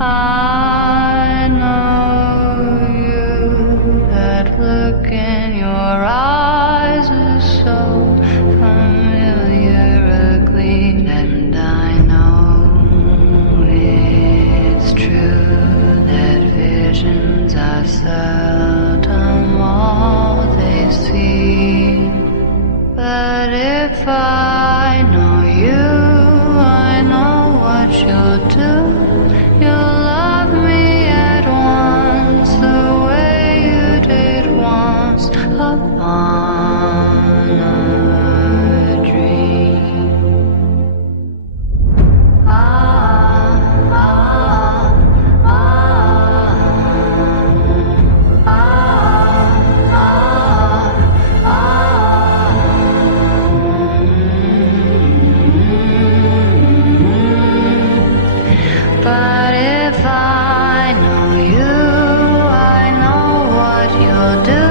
I know you, that look in your eyes is so familiar, a gleam, and I know it's true that visions are seldom all they seem. But if I know you, I know what you'll do. You'll love me at once, the way you did once upon a dream. But if I know you, I know what you'll do.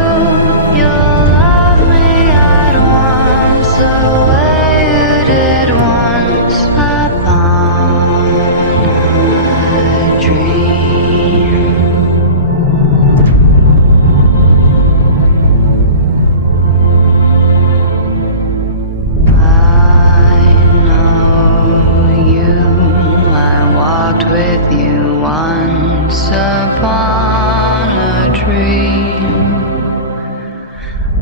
You'll love me at once, the way you did once upon a dream. I know you, I walked with you once upon a dream.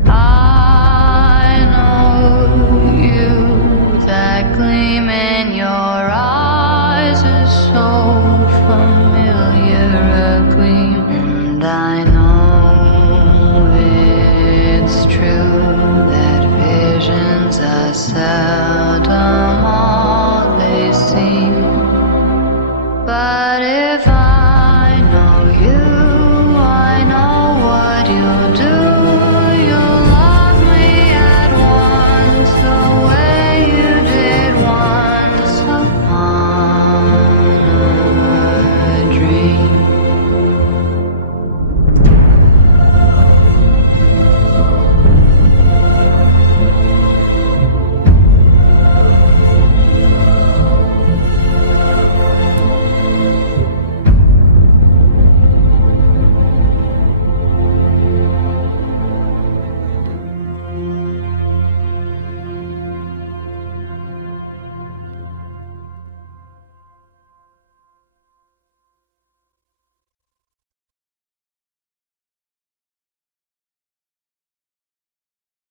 I know you, that gleam in your eyes is so familiar, a gleam, and I know it's true that visions are seldom all they seem. But if I know you,